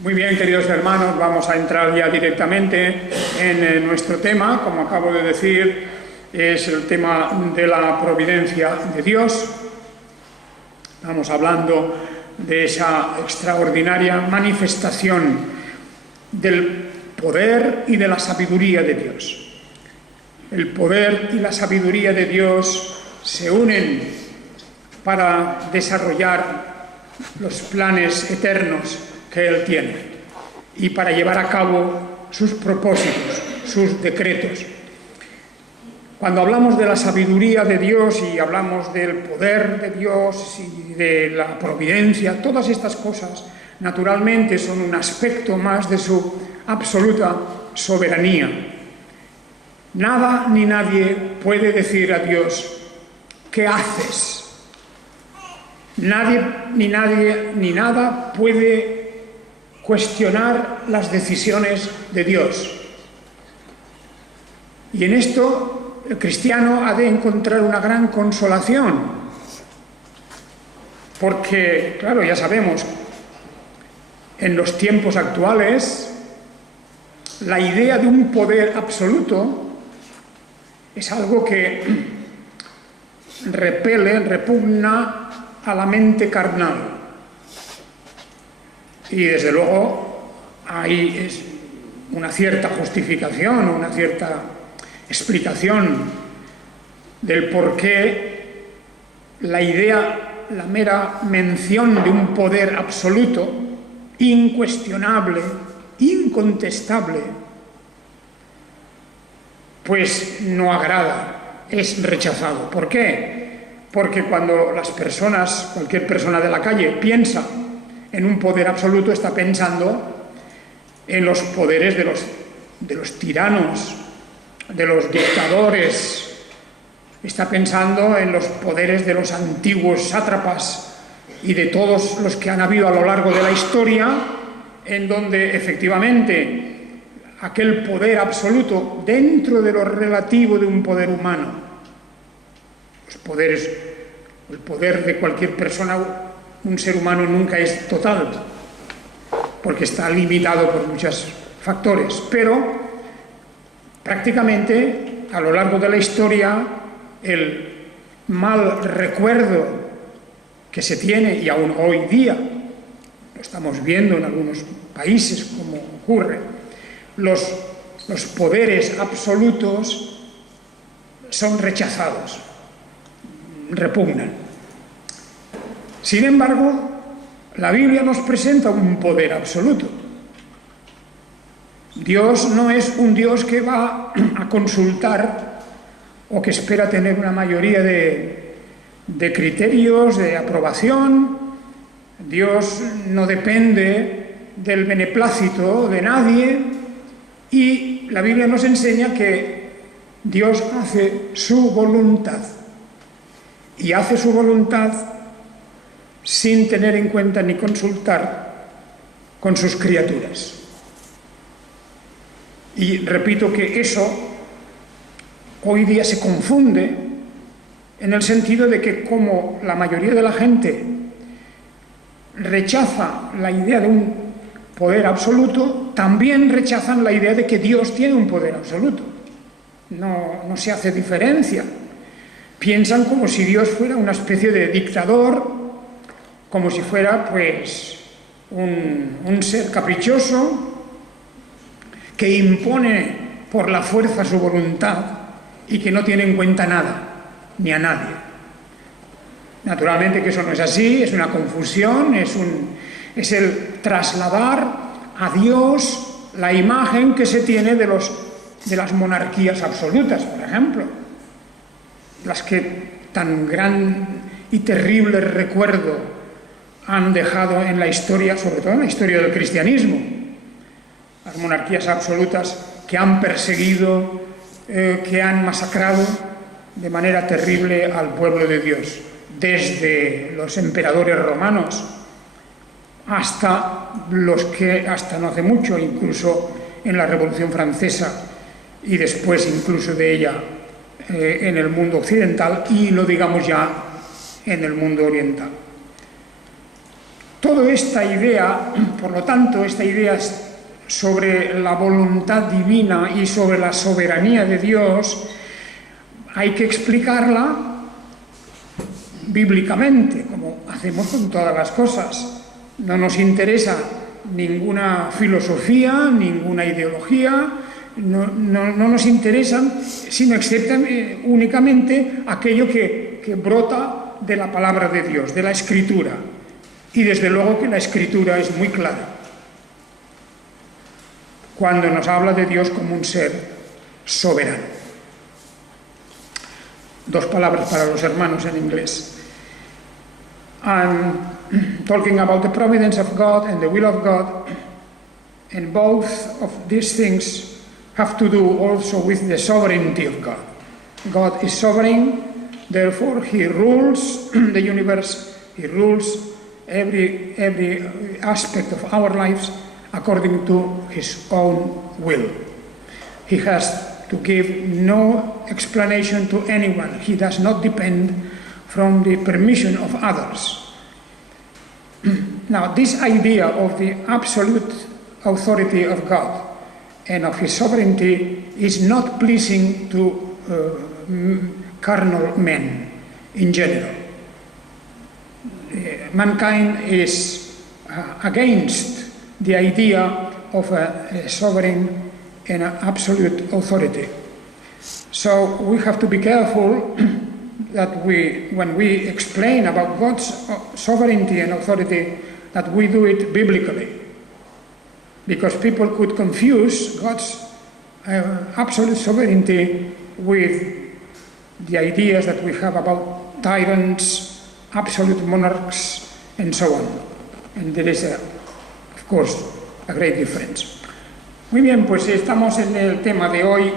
Muy bien, queridos hermanos, vamos a entrar ya directamente en nuestro tema. Como acabo de decir, es el tema de la providencia de Dios. Estamos hablando de esa extraordinaria manifestación del poder y de la sabiduría de Dios. El poder y la sabiduría de Dios se unen para desarrollar los planes eternos que Él tiene y para llevar a cabo sus propósitos, sus decretos. Cuando hablamos de la sabiduría de Dios y hablamos del poder de Dios y de la providencia, todas estas cosas naturalmente son un aspecto más de su absoluta soberanía. Nada ni nadie puede decir a Dios: ¿qué haces? Nadie ni nada puede cuestionar las decisiones de Dios. Y en esto el cristiano ha de encontrar una gran consolación, porque, claro, ya sabemos, en los tiempos actuales, la idea de un poder absoluto es algo que repugna a la mente carnal. Y desde luego ahí es una cierta justificación, una cierta explicación del por qué la idea, la mera mención de un poder absoluto, incuestionable, incontestable, pues no agrada, es rechazado. ¿Por qué? Porque cuando las personas, cualquier persona de la calle, piensa en un poder absoluto, está pensando en los poderes de los tiranos, de los dictadores, está pensando en los poderes de los antiguos sátrapas y de todos los que han habido a lo largo de la historia, en donde efectivamente aquel poder absoluto dentro de lo relativo de un poder humano, los poderes, el poder de cualquier persona, un ser humano nunca es total, porque está limitado por muchos factores, pero prácticamente a lo largo de la historia el mal recuerdo que se tiene, y aún hoy día lo estamos viendo en algunos países como ocurre, los poderes absolutos son rechazados, repugnan. Sin embargo, la Biblia nos presenta un poder absoluto. Dios no es un Dios que va a consultar o que espera tener una mayoría de criterios, de aprobación. Dios no depende del beneplácito de nadie, y la Biblia nos enseña que Dios hace su voluntad, y hace su voluntad sin tener en cuenta ni consultar con sus criaturas. Y repito que eso hoy día se confunde en el sentido de que, como la mayoría de la gente rechaza la idea de un poder absoluto, también rechazan la idea de que Dios tiene un poder absoluto. No se hace diferencia. Piensan como si Dios fuera una especie de dictador, como si fuera pues un ser caprichoso que impone por la fuerza su voluntad y que no tiene en cuenta nada, ni a nadie. Naturalmente que eso no es así, es una confusión, es el trasladar a Dios la imagen que se tiene de las monarquías absolutas, por ejemplo, las que tan gran y terrible recuerdo han dejado en la historia, sobre todo en la historia del cristianismo. Las monarquías absolutas que han perseguido, que han masacrado de manera terrible al pueblo de Dios, desde los emperadores romanos hasta los que, hasta no hace mucho, incluso en la Revolución Francesa y después incluso de ella en el mundo occidental, y no digamos ya en el mundo oriental. Toda esta idea, por lo tanto, esta idea sobre la voluntad divina y sobre la soberanía de Dios, hay que explicarla bíblicamente, como hacemos con todas las cosas. No nos interesa ninguna filosofía, ninguna ideología, no nos interesan, sino únicamente aquello que brota de la palabra de Dios, de la Escritura. Y desde luego que la Escritura es muy clara cuando nos habla de Dios como un ser soberano. Dos palabras para los hermanos en inglés. I'm talking about the providence of God and the will of God, and both of these things have to do also with the sovereignty of God. God is sovereign, therefore He rules the universe, He rules every aspect of our lives according to His own will. He has to give no explanation to anyone. He does not depend from the permission of others. Now, this idea of the absolute authority of God and of His sovereignty is not pleasing to carnal men in general. Mankind is against the idea of a sovereign and absolute authority. So we have to be careful that when we explain about God's sovereignty and authority, that we do it biblically. Because people could confuse God's absolute sovereignty with the ideas that we have about tyrants, absolute monarchs, and so on. And there is, of course, a great difference. Muy bien, pues estamos en el tema de hoy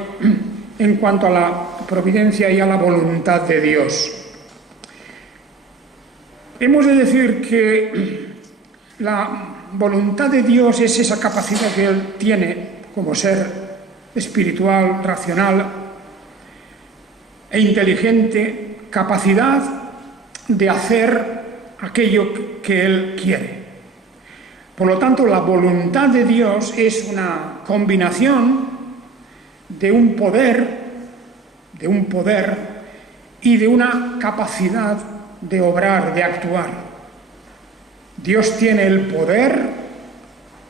en cuanto a la providencia y a la voluntad de Dios. Hemos de decir que la voluntad de Dios es esa capacidad que Él tiene como ser espiritual, racional e inteligente, capacidad de hacer aquello que Él quiere. Por lo tanto, la voluntad de Dios es una combinación de un poder y de una capacidad de obrar, de actuar. Dios tiene el poder,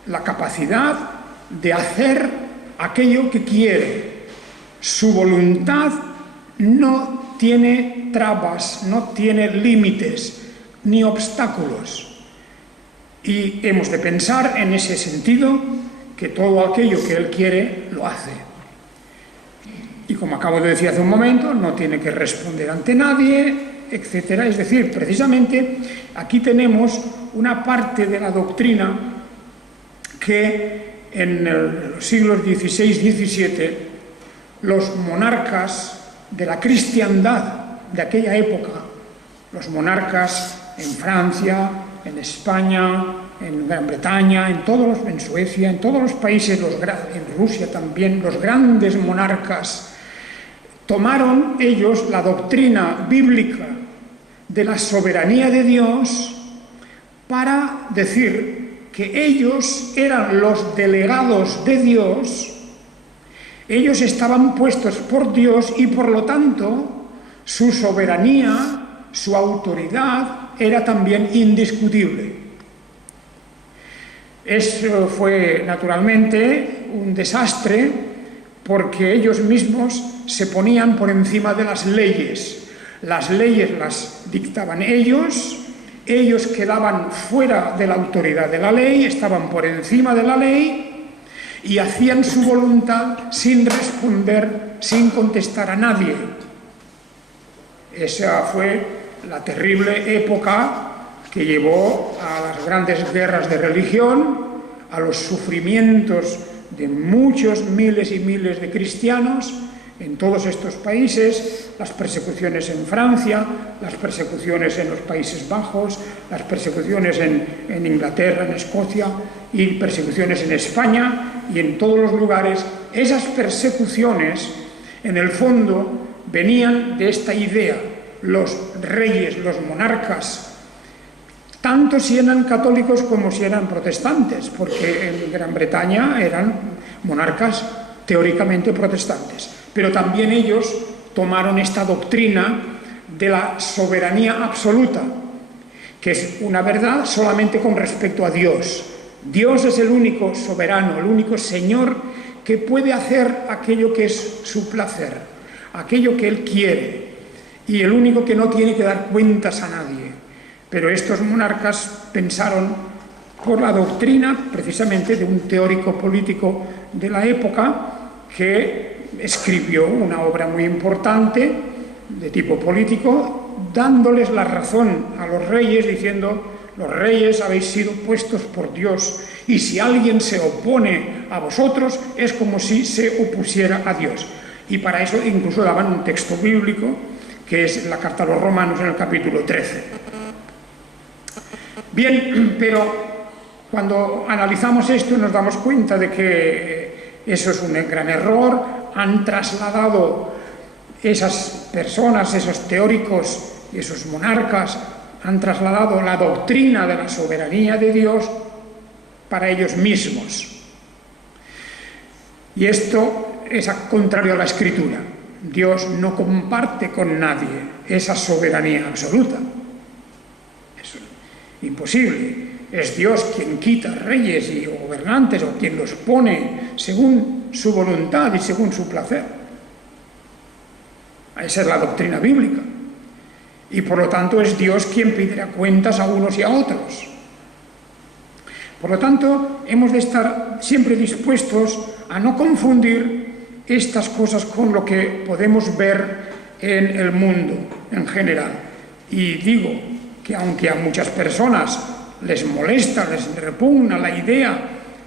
la capacidad de hacer aquello que quiere. Su voluntad no tiene trabas, no tiene límites ni obstáculos. Y hemos de pensar en ese sentido que todo aquello que Él quiere lo hace. Y como acabo de decir hace un momento, no tiene que responder ante nadie, etc. Es decir, precisamente aquí tenemos una parte de la doctrina que en los siglos XVI y XVII los monarcas de la cristiandad de aquella época, los monarcas en Francia, en España, en Gran Bretaña, en Suecia, en todos los países, en Rusia también, los grandes monarcas, tomaron ellos la doctrina bíblica de la soberanía de Dios para decir que ellos eran los delegados de Dios, ellos estaban puestos por Dios y por lo tanto su soberanía, su autoridad era también indiscutible. Eso fue naturalmente un desastre porque ellos mismos se ponían por encima de las leyes. Las leyes las dictaban ellos quedaban fuera de la autoridad de la ley, estaban por encima de la ley y hacían su voluntad sin responder, sin contestar a nadie. Esa fue la terrible época que llevó a las grandes guerras de religión, a los sufrimientos de muchos miles y miles de cristianos en todos estos países, las persecuciones en Francia, las persecuciones en los Países Bajos, las persecuciones en Inglaterra, en Escocia, y persecuciones en España y en todos los lugares. Esas persecuciones, en el fondo, venían de esta idea. Los reyes, los monarcas, tanto si eran católicos como si eran protestantes, porque en Gran Bretaña eran monarcas teóricamente protestantes. Pero también ellos tomaron esta doctrina de la soberanía absoluta, que es una verdad solamente con respecto a Dios. Dios es el único soberano, el único Señor que puede hacer aquello que es su placer, aquello que Él quiere, y el único que no tiene que dar cuentas a nadie. Pero estos monarcas pensaron, por la doctrina precisamente de un teórico político de la época, que escribió una obra muy importante de tipo político, dándoles la razón a los reyes, diciendo: los reyes habéis sido puestos por Dios, y si alguien se opone a vosotros es como si se opusiera a Dios. Y para eso incluso daban un texto bíblico, que es la carta a los Romanos en el capítulo 13. Bien, pero cuando analizamos esto nos damos cuenta de que eso es un gran error. Han trasladado esas personas, esos teóricos y esos monarcas, han trasladado la doctrina de la soberanía de Dios para ellos mismos. Y esto es contrario a la Escritura. Dios no comparte con nadie esa soberanía absoluta. Es imposible. Es Dios quien quita reyes y gobernantes, o quien los pone según su voluntad y según su placer. Esa es la doctrina bíblica. Y por lo tanto es Dios quien pedirá cuentas a unos y a otros. Por lo tanto, hemos de estar siempre dispuestos a no confundir estas cosas con lo que podemos ver en el mundo en general. Y digo que aunque a muchas personas les molesta, les repugna la idea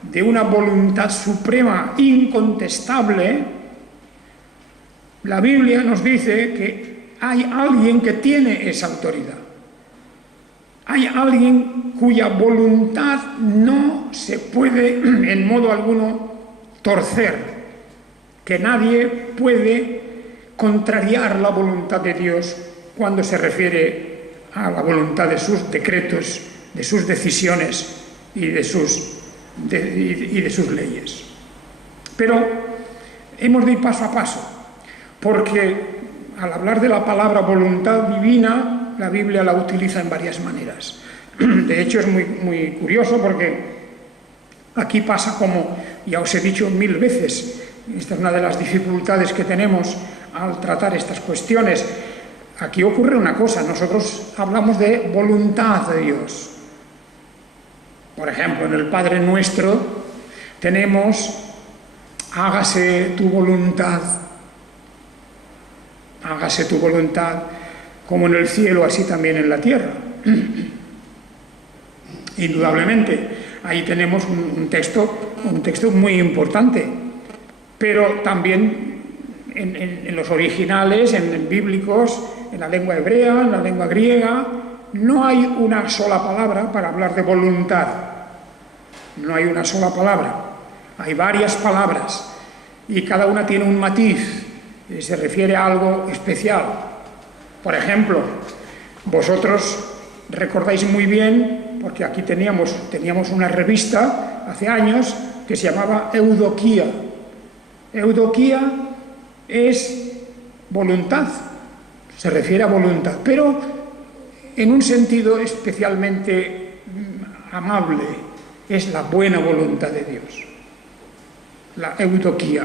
de una voluntad suprema incontestable, la Biblia nos dice que hay alguien que tiene esa autoridad. Hay alguien cuya voluntad no se puede en modo alguno torcer, que nadie puede contrariar la voluntad de Dios cuando se refiere a la voluntad de sus decretos, de sus decisiones y de sus leyes. Pero hemos de ir paso a paso, porque al hablar de la palabra voluntad divina, la Biblia la utiliza en varias maneras. De hecho, es muy curioso, porque aquí pasa como, ya os he dicho 1000 veces, esta es una de las dificultades que tenemos al tratar estas cuestiones. Aquí ocurre una cosa: nosotros hablamos de voluntad de Dios. Por ejemplo, en el Padre Nuestro tenemos: hágase tu voluntad. Hágase tu voluntad, como en el cielo, así también en la tierra. Indudablemente, ahí tenemos un texto muy importante, pero también en los originales, en bíblicos, en la lengua hebrea, en la lengua griega, no hay una sola palabra para hablar de voluntad. No hay una sola palabra. Hay varias palabras y cada una tiene un matiz. Se refiere a algo especial. Por ejemplo, vosotros recordáis muy bien, porque aquí teníamos una revista hace años que se llamaba Eudoquía. Eudoquía es voluntad, se refiere a voluntad, pero en un sentido especialmente amable. Es la buena voluntad de Dios, la Eudoquía.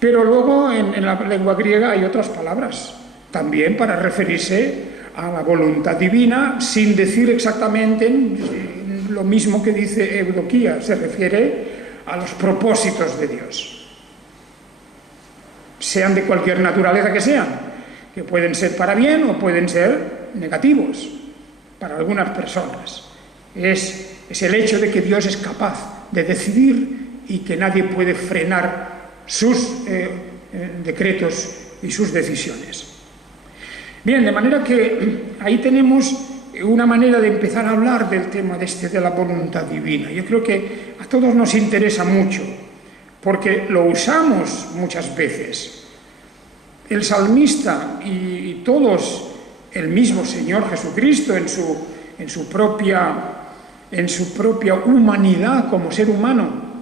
Pero luego en la lengua griega hay otras palabras también para referirse a la voluntad divina, sin decir exactamente lo mismo que dice Eudoquía. Se refiere a los propósitos de Dios, sean de cualquier naturaleza que sean, que pueden ser para bien o pueden ser negativos para algunas personas. Es el hecho de que Dios es capaz de decidir y que nadie puede frenar sus decretos y sus decisiones. Bien, de manera que ahí tenemos una manera de empezar a hablar del tema de la voluntad divina. Yo creo que a todos nos interesa mucho, porque lo usamos muchas veces. El salmista y todos, el mismo Señor Jesucristo en en su propia humanidad como ser humano,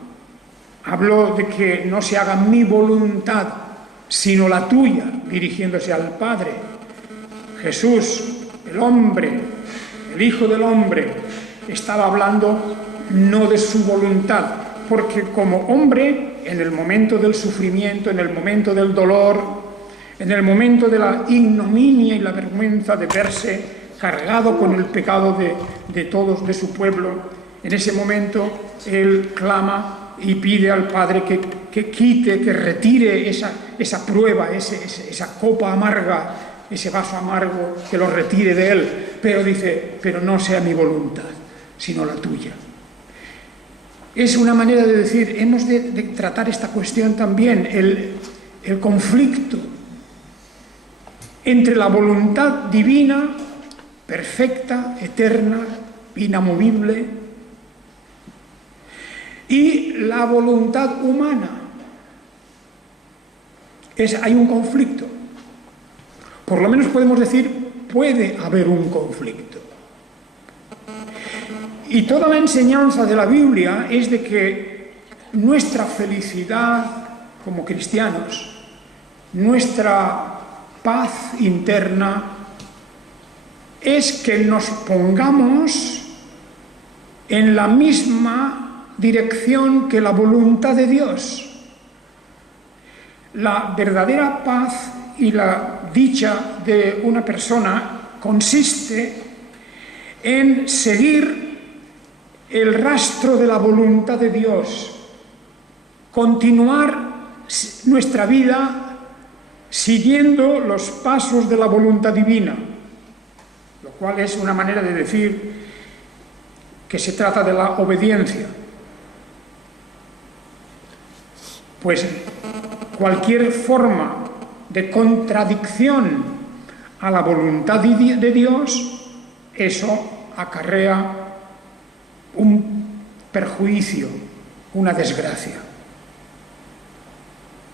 habló de que no se haga mi voluntad, sino la tuya, dirigiéndose al Padre. Jesús, el hombre, el Hijo del Hombre, estaba hablando no de su voluntad, porque como hombre, en el momento del sufrimiento, en el momento del dolor, en el momento de la ignominia y la vergüenza de verse cargado con el pecado de todos, de su pueblo, en ese momento él clama y pide al Padre que quite, que retire esa prueba, esa copa amarga, ese vaso amargo, que lo retire de él. Pero dice, pero no sea mi voluntad, sino la tuya. Es una manera de decir, hemos de tratar esta cuestión también, el conflicto entre la voluntad divina, perfecta, eterna, inamovible, y la voluntad humana. Hay un conflicto. Por lo menos podemos decir, puede haber un conflicto. Y toda la enseñanza de la Biblia es de que nuestra felicidad como cristianos, nuestra paz interna, es que nos pongamos en la misma dirección que la voluntad de Dios. La verdadera paz y la dicha de una persona consiste en seguir el rastro de la voluntad de Dios, continuar nuestra vida siguiendo los pasos de la voluntad divina, lo cual es una manera de decir que se trata de la obediencia. Pues cualquier forma de contradicción a la voluntad de Dios, eso acarrea un perjuicio, una desgracia.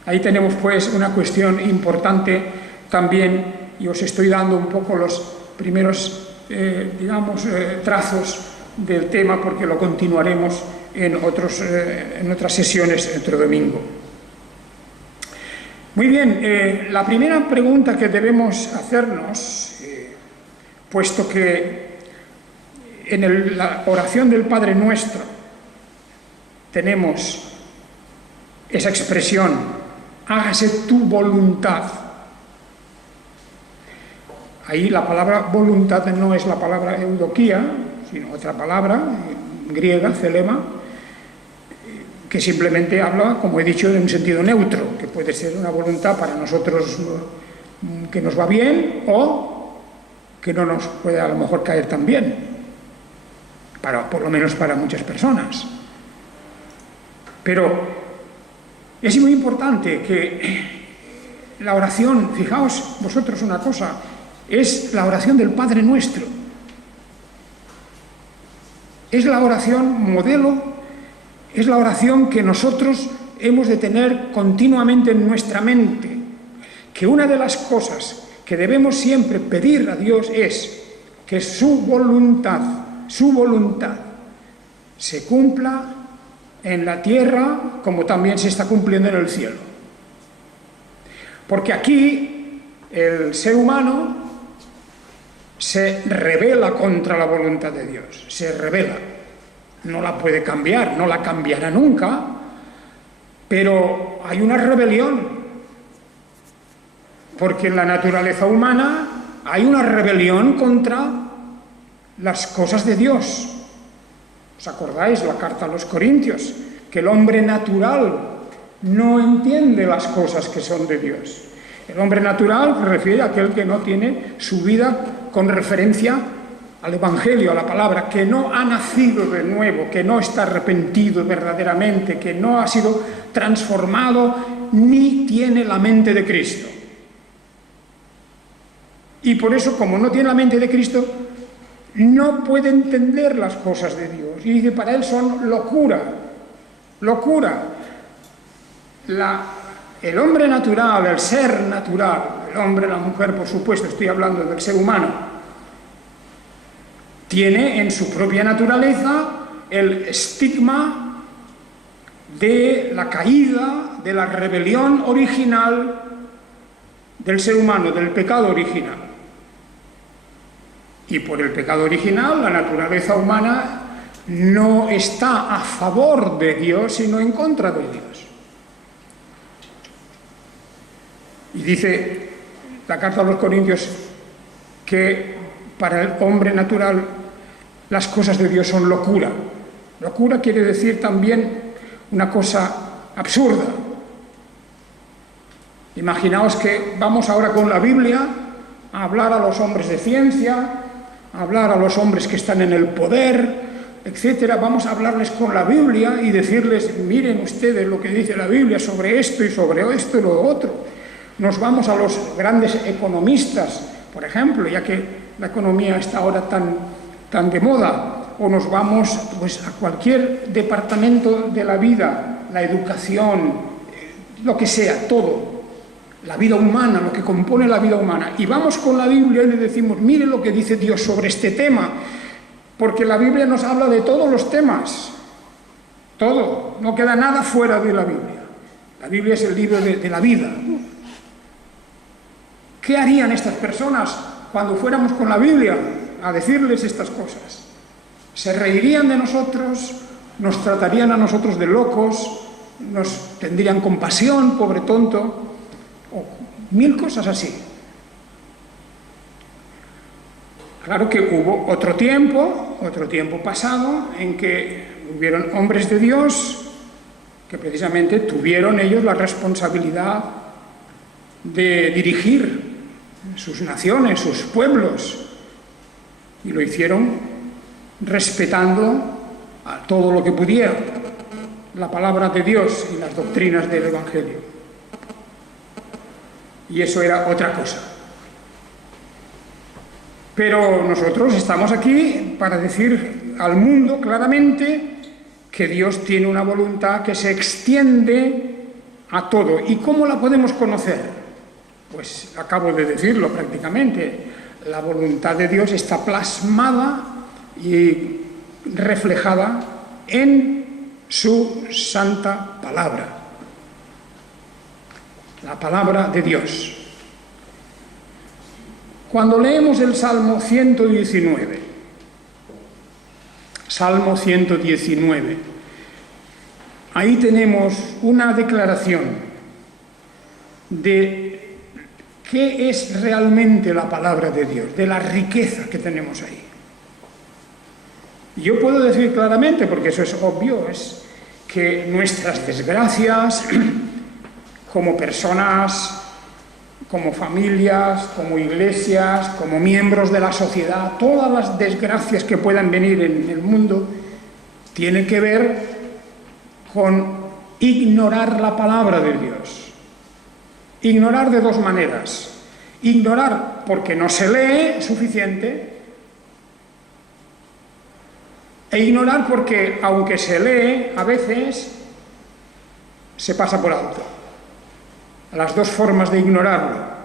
Ahí tenemos pues una cuestión importante también, y os estoy dando un poco los primeros, trazos del tema, porque lo continuaremos en otras sesiones otro domingo. Muy bien, la primera pregunta que debemos hacernos, puesto que en la oración del Padre Nuestro tenemos esa expresión, hágase tu voluntad. Ahí la palabra voluntad no es la palabra eudoquía, sino otra palabra griega, celema, que simplemente habla, como he dicho, de un sentido neutro, que puede ser una voluntad para nosotros que nos va bien o que no nos puede a lo mejor caer tan bien, por lo menos para muchas personas. Pero es muy importante que la oración, fijaos vosotros una cosa, es la oración del Padre Nuestro. Es la oración modelo, es la oración que nosotros hemos de tener continuamente en nuestra mente. Que una de las cosas que debemos siempre pedir a Dios es que su voluntad se cumpla en la tierra como también se está cumpliendo en el cielo. Porque aquí el ser humano se rebela contra la voluntad de Dios, se rebela. No la puede cambiar, no la cambiará nunca, pero hay una rebelión. Porque en la naturaleza humana hay una rebelión contra las cosas de Dios. ¿Os acordáis la carta a los Corintios? Que el hombre natural no entiende las cosas que son de Dios. El hombre natural se refiere a aquel que no tiene su vida con referencia al Evangelio, a la palabra, que no ha nacido de nuevo, que no está arrepentido verdaderamente, que no ha sido transformado ni tiene la mente de Cristo. Y por eso, como no tiene la mente de Cristo, no puede entender las cosas de Dios. Y dice, para él son locura. Locura. El hombre natural, el ser natural, el hombre, la mujer, por supuesto, estoy hablando del ser humano, tiene en su propia naturaleza el estigma de la caída, de la rebelión original del ser humano, del pecado original. Y por el pecado original, la naturaleza humana no está a favor de Dios, sino en contra de Dios. Y dice la carta a los Corintios que para el hombre natural las cosas de Dios son locura. Locura quiere decir también una cosa absurda. Imaginaos que vamos ahora con la Biblia a hablar a los hombres de ciencia, a hablar a los hombres que están en el poder, etcétera. Vamos a hablarles con la Biblia y decirles, miren ustedes lo que dice la Biblia sobre esto y y lo otro. Nos vamos a los grandes economistas, por ejemplo, ya que la economía está ahora tan de moda, o nos vamos pues, a cualquier departamento de la vida, la educación, lo que sea, todo, la vida humana, lo que compone la vida humana, y vamos con la Biblia y le decimos, mire lo que dice Dios sobre este tema, porque la Biblia nos habla de todos los temas, todo, no queda nada fuera de la Biblia. La Biblia es el libro de la vida. ¿Qué harían estas personas cuando fuéramos con la Biblia a decirles estas cosas? ¿Se reirían de nosotros? ¿Nos tratarían a nosotros de locos? ¿Nos tendrían compasión, pobre tonto? O mil cosas así. Claro que hubo otro tiempo pasado, en que hubieron hombres de Dios que precisamente tuvieron ellos la responsabilidad de dirigir sus naciones, sus pueblos, y lo hicieron respetando a todo lo que pudieran la palabra de Dios y las doctrinas del Evangelio. Y eso era otra cosa. Pero nosotros estamos aquí para decir al mundo claramente que Dios tiene una voluntad que se extiende a todo. ¿Y cómo la podemos conocer? Pues acabo de decirlo prácticamente. La voluntad de Dios está plasmada y reflejada en su santa palabra. La palabra de Dios. Cuando leemos el Salmo 119, ahí tenemos una declaración de qué es realmente la palabra de Dios, de la riqueza que tenemos ahí. Yo puedo decir claramente, porque eso es obvio, es que nuestras desgracias como personas, como familias, como iglesias, como miembros de la sociedad, todas las desgracias que puedan venir en el mundo, tienen que ver con ignorar la palabra de Dios. Ignorar de dos maneras. Ignorar porque no se lee suficiente, e ignorar porque, aunque se lee, a veces se pasa por alto. Las dos formas de ignorarlo.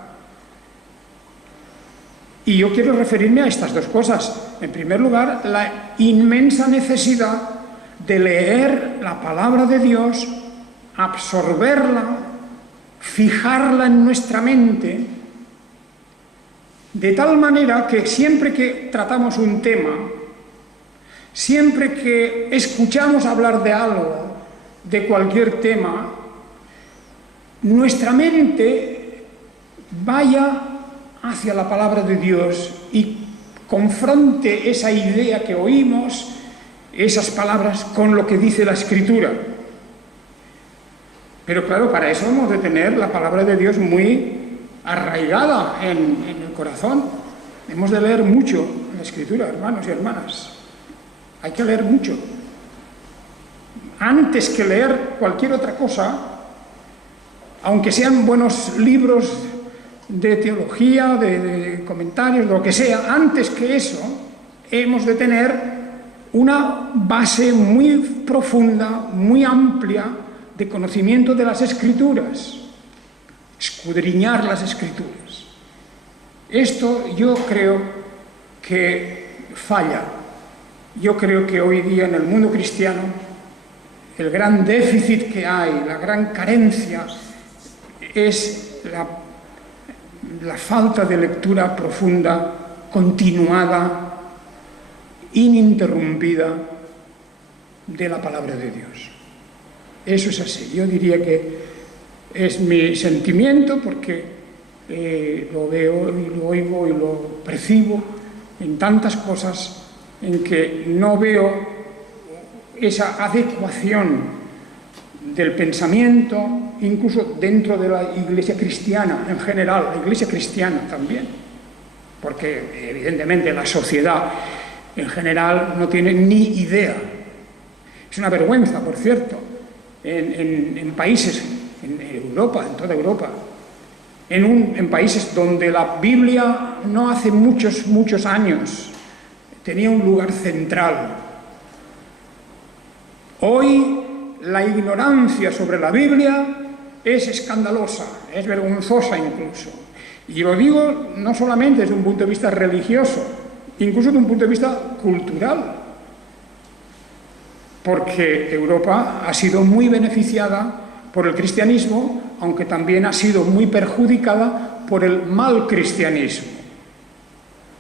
Y yo quiero referirme a estas dos cosas. En primer lugar, la inmensa necesidad de leer la palabra de Dios, absorberla, fijarla en nuestra mente, de tal manera que siempre que tratamos un tema, siempre que escuchamos hablar de algo, de cualquier tema, nuestra mente vaya hacia la palabra de Dios y confronte esa idea que oímos, esas palabras, con lo que dice la Escritura. Pero claro, para eso hemos de tener la palabra de Dios muy arraigada en el corazón. Hemos de leer mucho la Escritura, hermanos y hermanas. Hay que leer mucho. Antes que leer cualquier otra cosa, aunque sean buenos libros de teología, de comentarios, de lo que sea, antes que eso, hemos de tener una base muy profunda, muy amplia, de conocimiento de las Escrituras, escudriñar las Escrituras. Esto yo creo que falla. Yo creo que hoy día en el mundo cristiano el gran déficit que hay, la gran carencia, es la falta de lectura profunda, continuada, ininterrumpida de la palabra de Dios. Eso es así. Yo diría que es mi sentimiento porque lo veo y lo oigo y lo percibo en tantas cosas en que no veo esa adecuación del pensamiento, incluso dentro de la Iglesia cristiana en general, la Iglesia cristiana también, porque evidentemente la sociedad en general no tiene ni idea. Es una vergüenza, por cierto, en países, en Europa, en toda Europa, en países donde la Biblia no hace muchos años tenía un lugar central. Hoy la ignorancia sobre la Biblia es escandalosa, es vergonzosa incluso. Y lo digo no solamente desde un punto de vista religioso, incluso desde un punto de vista cultural. Porque Europa ha sido muy beneficiada por el cristianismo, aunque también ha sido muy perjudicada por el mal cristianismo.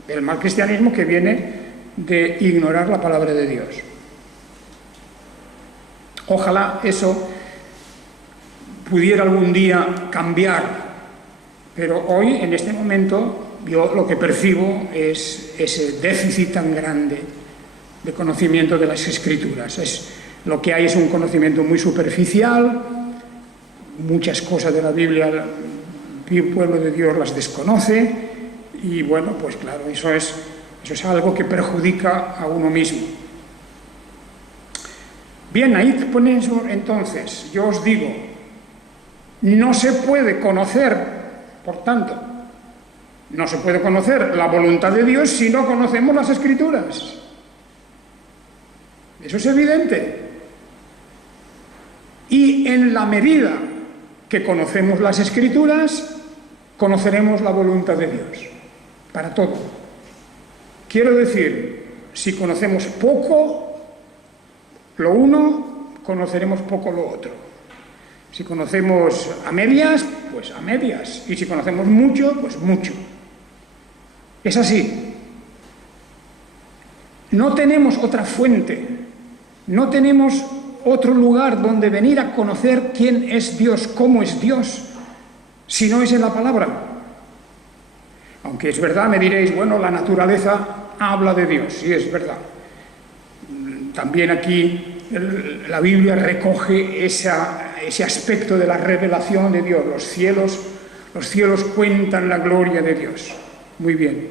El mal cristianismo que viene de ignorar la palabra de Dios. Ojalá eso pudiera algún día cambiar, pero hoy, en este momento, yo lo que percibo es ese déficit tan grande de conocimiento de las Escrituras. Lo que hay es un conocimiento muy superficial, muchas cosas de la Biblia el pueblo de Dios las desconoce y bueno, pues claro, eso es algo que perjudica a uno mismo. Bien, ahí pone eso. Entonces, yo os digo, no se puede conocer, por tanto, no se puede conocer la voluntad de Dios si no conocemos las Escrituras. Eso es evidente. Y en la medida que conocemos las Escrituras, conoceremos la voluntad de Dios, para todo. Quiero decir, si conocemos poco lo uno, conoceremos poco lo otro. Si conocemos a medias, pues a medias. Y si conocemos mucho, pues mucho. Es así. No tenemos otra fuente, no tenemos otro lugar donde venir a conocer quién es Dios, cómo es Dios, si no es en la palabra. Aunque es verdad, me diréis, bueno, la naturaleza habla de Dios, sí es verdad. También aquí la Biblia recoge ese aspecto de la revelación de Dios. Los cielos cuentan la gloria de Dios. Muy bien.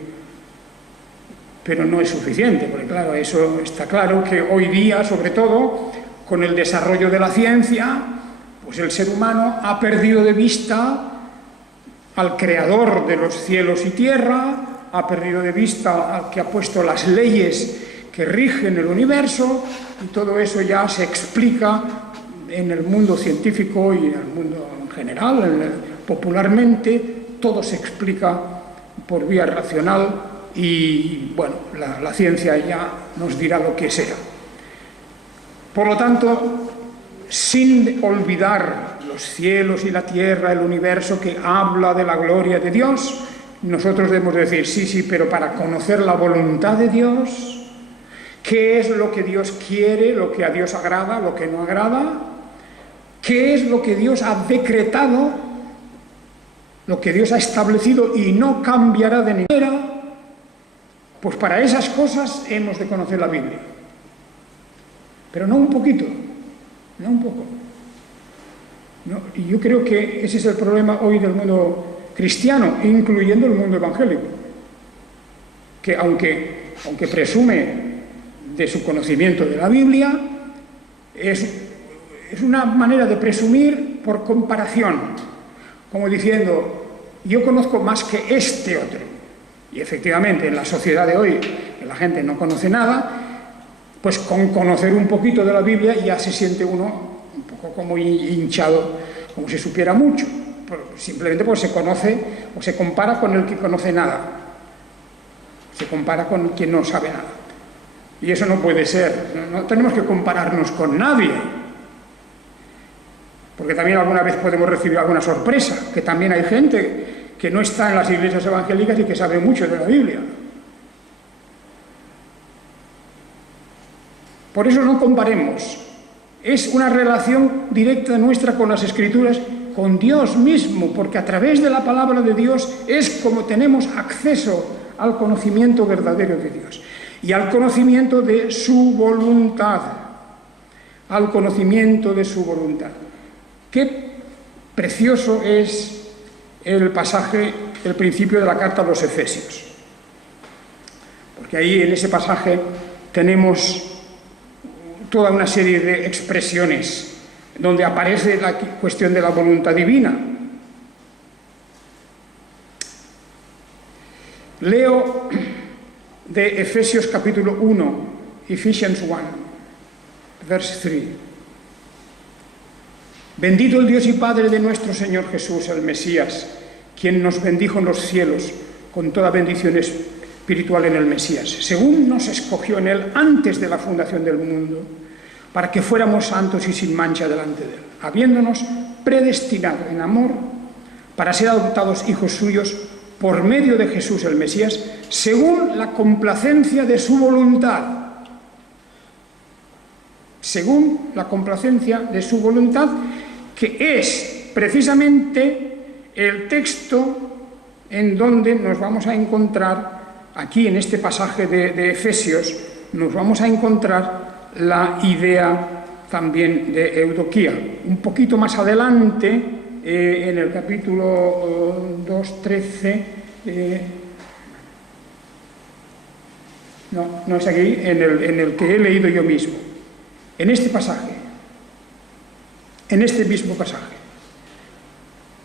Pero no es suficiente, porque claro, eso está claro que hoy día, sobre todo, con el desarrollo de la ciencia, pues el ser humano ha perdido de vista al creador de los cielos y tierra, ha perdido de vista al que ha puesto las leyes que rigen el universo, y todo eso ya se explica en el mundo científico y en el mundo en general, popularmente, todo se explica por vía racional y, bueno, la ciencia ya nos dirá lo que sea. Por lo tanto, sin olvidar los cielos y la tierra, el universo que habla de la gloria de Dios, nosotros debemos decir, sí, pero para conocer la voluntad de Dios, qué es lo que Dios quiere, lo que a Dios agrada, lo que no agrada, qué es lo que Dios ha decretado, lo que Dios ha establecido y no cambiará de ninguna manera, pues para esas cosas hemos de conocer la Biblia. Pero no un poquito, no un poco. No, y yo creo que ese es el problema hoy del mundo cristiano, incluyendo el mundo evangélico, que aunque presume de su conocimiento de la Biblia, es una manera de presumir por comparación, como diciendo, yo conozco más que este otro. Y efectivamente, en la sociedad de hoy, que la gente no conoce nada, pues con conocer un poquito de la Biblia ya se siente uno un poco como hinchado, como si supiera mucho. Simplemente pues se conoce o se compara con el que conoce nada. se compara con quien no sabe nada. Y eso no puede ser. No tenemos que compararnos con nadie. Porque también alguna vez podemos recibir alguna sorpresa, que también hay gente que no está en las iglesias evangélicas y que sabe mucho de la Biblia. Por eso no comparemos. Es una relación directa nuestra con las Escrituras, con Dios mismo, porque a través de la palabra de Dios es como tenemos acceso al conocimiento verdadero de Dios y al conocimiento de su voluntad. Al conocimiento de su voluntad. Qué precioso es el pasaje, el principio de la carta a los Efesios. Porque ahí en ese pasaje tenemos toda una serie de expresiones donde aparece la cuestión de la voluntad divina. Leo de Efesios capítulo 1, Ephesians 1, verse 3. Bendito el Dios y Padre de nuestro Señor Jesús, el Mesías, quien nos bendijo en los cielos con toda bendición espiritual en el Mesías, según nos escogió en él antes de la fundación del mundo, para que fuéramos santos y sin mancha delante de él, habiéndonos predestinado en amor para ser adoptados hijos suyos por medio de Jesús el Mesías, según la complacencia de su voluntad. Según la complacencia de su voluntad, que es precisamente el texto en donde nos vamos a encontrar, aquí en este pasaje de Efesios, nos vamos a encontrar la idea también de Eudoquía. Un poquito más adelante, en el capítulo 2:13, no es aquí, en el que he leído yo mismo, en este pasaje, en este mismo pasaje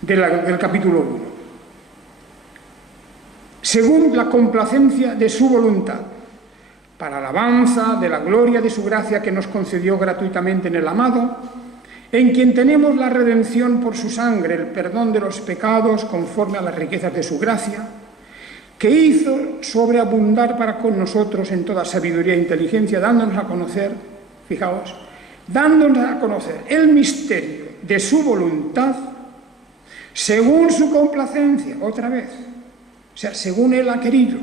del capítulo 1, según la complacencia de su voluntad, para alabanza de la gloria de su gracia que nos concedió gratuitamente en el amado, en quien tenemos la redención por su sangre, el perdón de los pecados conforme a las riquezas de su gracia, que hizo sobreabundar para con nosotros en toda sabiduría e inteligencia, dándonos a conocer, fijaos, dándonos a conocer el misterio de su voluntad, según su complacencia, otra vez, o sea, según él ha querido,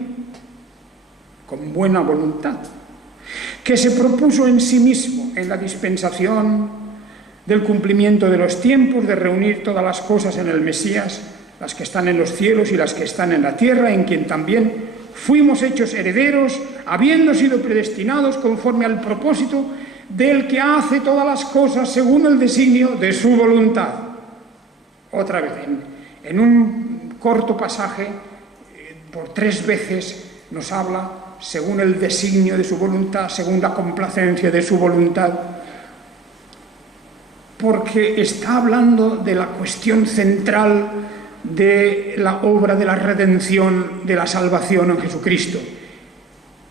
con buena voluntad, que se propuso en sí mismo en la dispensación del cumplimiento de los tiempos, de reunir todas las cosas en el Mesías, las que están en los cielos y las que están en la tierra, en quien también fuimos hechos herederos, habiendo sido predestinados conforme al propósito del que hace todas las cosas según el designio de su voluntad. Otra vez, en un corto pasaje, por 3 veces nos habla según el designio de su voluntad, según la complacencia de su voluntad, porque está hablando de la cuestión central de la obra de la redención, de la salvación en Jesucristo.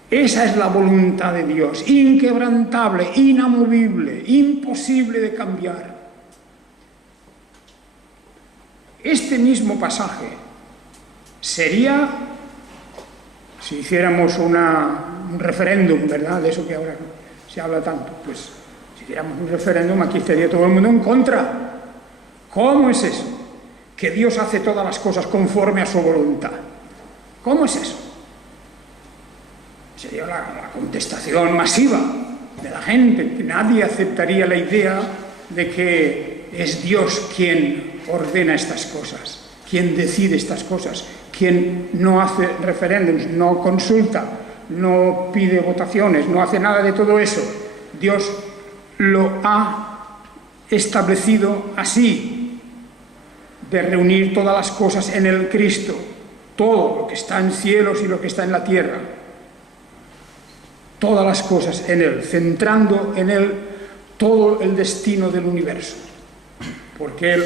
Esa es la voluntad de Dios, inquebrantable, inamovible, imposible de cambiar. Este mismo pasaje sería, si hiciéramos un referéndum, ¿verdad?, de eso que ahora se habla tanto, pues si hiciéramos un referéndum, aquí estaría todo el mundo en contra. ¿Cómo es eso? Que Dios hace todas las cosas conforme a su voluntad. ¿Cómo es eso? Sería la contestación masiva de la gente, que nadie aceptaría la idea de que es Dios quien ordena estas cosas, quien decide estas cosas, quien no hace referéndums, no consulta, no pide votaciones, no hace nada de todo eso. Dios lo ha establecido así, de reunir todas las cosas en el Cristo, todo lo que está en cielos y lo que está en la tierra, todas las cosas en Él, centrando en Él todo el destino del universo, porque Él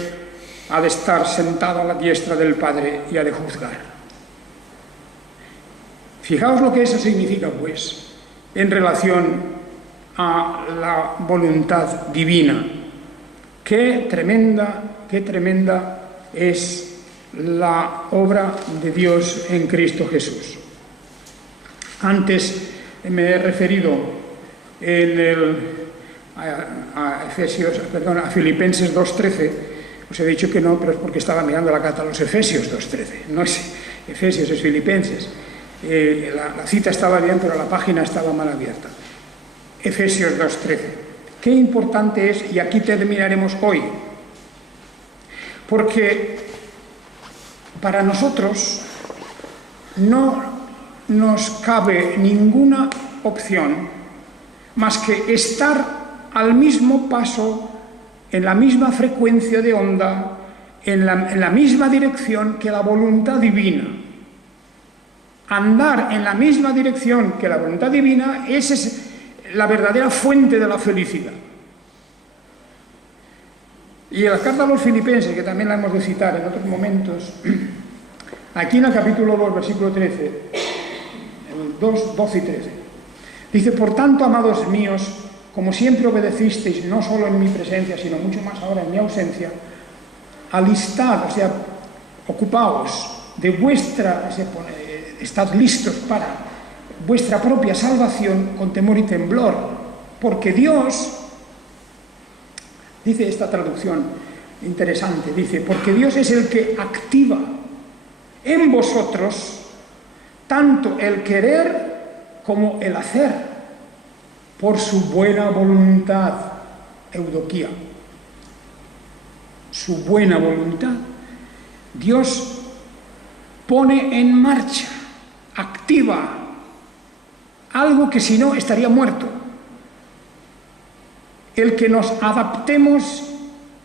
ha de estar sentado a la diestra del Padre y ha de juzgar. Fijaos lo que eso significa, pues, en relación a la voluntad divina. Qué tremenda es la obra de Dios en Cristo Jesús. Antes me he referido a Filipenses 2:13. Os he dicho que no, pero es porque estaba mirando la carta a los Efesios 2:13. No es Efesios, es Filipenses. La cita estaba bien, pero la página estaba mal abierta. Efesios 2:13. Qué importante es, y aquí terminaremos hoy, porque para nosotros no nos cabe ninguna opción más que estar al mismo paso, en la misma frecuencia de onda, en la misma dirección que la voluntad divina. Andar en la misma dirección que la voluntad divina, esa es la verdadera fuente de la felicidad. Y en la carta a los Filipenses, que también la hemos de citar en otros momentos, aquí en el capítulo 2, versículo 13, 2, 12 y 13, dice: por tanto, amados míos, como siempre obedecisteis, no solo en mi presencia, sino mucho más ahora en mi ausencia, alistad, o sea, ocupaos de estad listos para vuestra propia salvación con temor y temblor, porque Dios, dice esta traducción interesante, dice, porque Dios es el que activa en vosotros tanto el querer como el hacer por su buena voluntad, eudoquía, su buena voluntad. Dios pone en marcha, activa algo que si no estaría muerto. El que nos adaptemos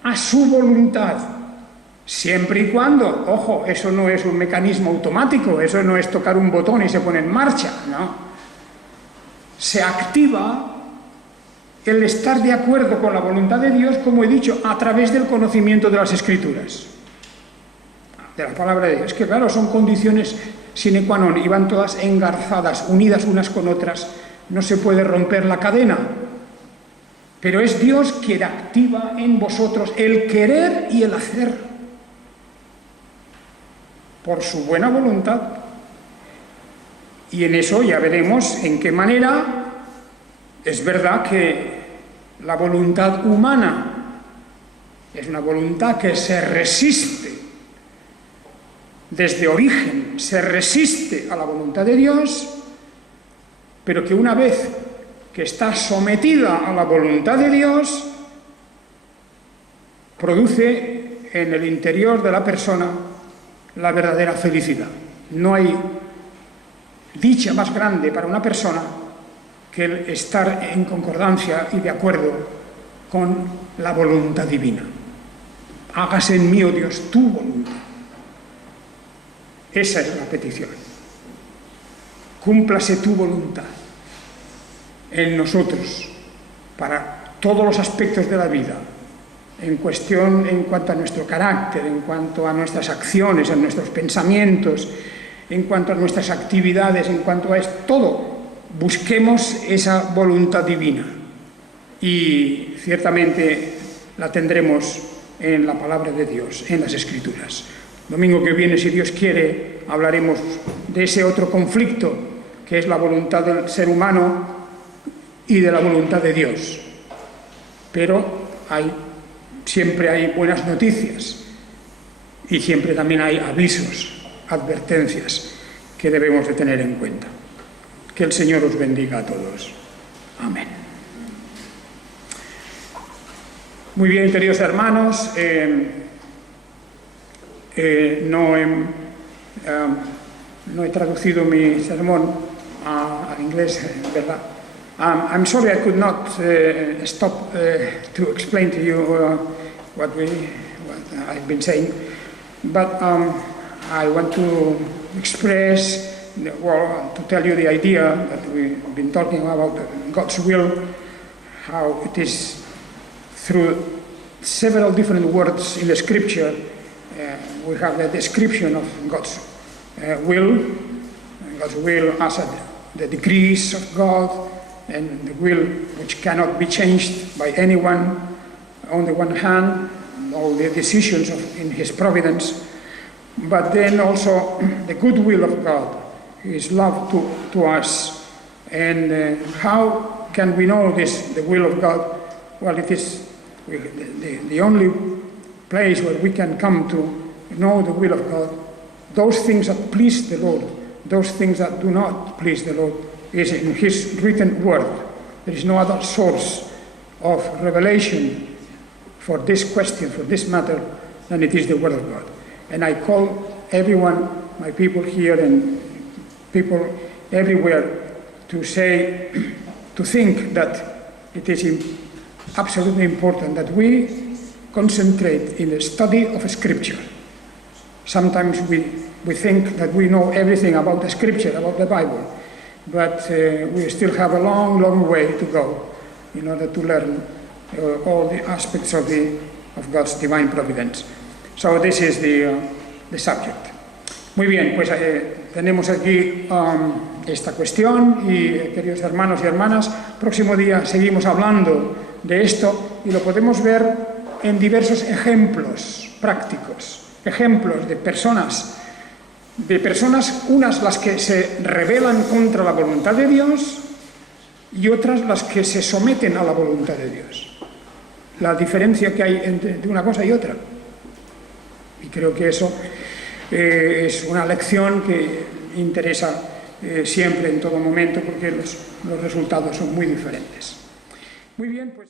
a su voluntad, siempre y cuando, ojo, eso no es un mecanismo automático, eso no es tocar un botón y se pone en marcha, no. Se activa el estar de acuerdo con la voluntad de Dios, como he dicho, a través del conocimiento de las Escrituras, de la palabra de Dios. Es que claro, son condiciones sine qua non, y van todas engarzadas, unidas unas con otras, no se puede romper la cadena. Pero es Dios quien activa en vosotros el querer y el hacer por su buena voluntad. Y en eso ya veremos en qué manera es verdad que la voluntad humana es una voluntad que se resiste desde origen, se resiste a la voluntad de Dios, pero que una vez que está sometida a la voluntad de Dios, produce en el interior de la persona la verdadera felicidad. No hay dicha más grande para una persona que el estar en concordancia y de acuerdo con la voluntad divina. Hágase en mí, oh Dios, tu voluntad. Esa es la petición. Cúmplase tu voluntad en nosotros, para todos los aspectos de la vida, en cuanto a nuestro carácter, en cuanto a nuestras acciones, en nuestros pensamientos, en cuanto a nuestras actividades, en cuanto a todo, busquemos esa voluntad divina y ciertamente la tendremos en la palabra de Dios, en las Escrituras. Domingo que viene, si Dios quiere, hablaremos de ese otro conflicto que es la voluntad del ser humano y de la voluntad de Dios. Pero siempre hay buenas noticias y siempre también hay avisos, advertencias que debemos de tener en cuenta. Que el Señor os bendiga a todos. Amén. Muy bien, queridos hermanos, no he traducido mi sermón al inglés, ¿verdad? I'm sorry I could not stop to explain to you what I've been saying, but I want to express, to tell you the idea that we've been talking about, God's will, how it is through several different words in the Scripture. We have the description of God's will as the decrees of God, and the will which cannot be changed by anyone on the one hand, all the decisions in His providence, but then also the good will of God, His love to us. And how can we know the will of God? Well, it is the only place where we can come to know the will of God. Those things that please the Lord, those things that do not please the Lord, is in His written word. There is no other source of revelation for this question, for this matter, than it is the word of God. And I call everyone, my people here and people everywhere, to think that it is absolutely important that we concentrate in the study of Scripture. Sometimes we think that we know everything about the Scripture, about the Bible, but we still have a long, long way to go in order to learn all the aspects of God's divine providence. So this is the subject. Muy bien, pues tenemos aquí esta cuestión y, queridos hermanos y hermanas, próximo día seguimos hablando de esto y lo podemos ver en diversos ejemplos prácticos, ejemplos de personas, unas las que se rebelan contra la voluntad de Dios y otras las que se someten a la voluntad de Dios. La diferencia que hay entre una cosa y otra. Y creo que eso es una lección que interesa siempre, en todo momento, porque los resultados son muy diferentes. Muy bien, pues...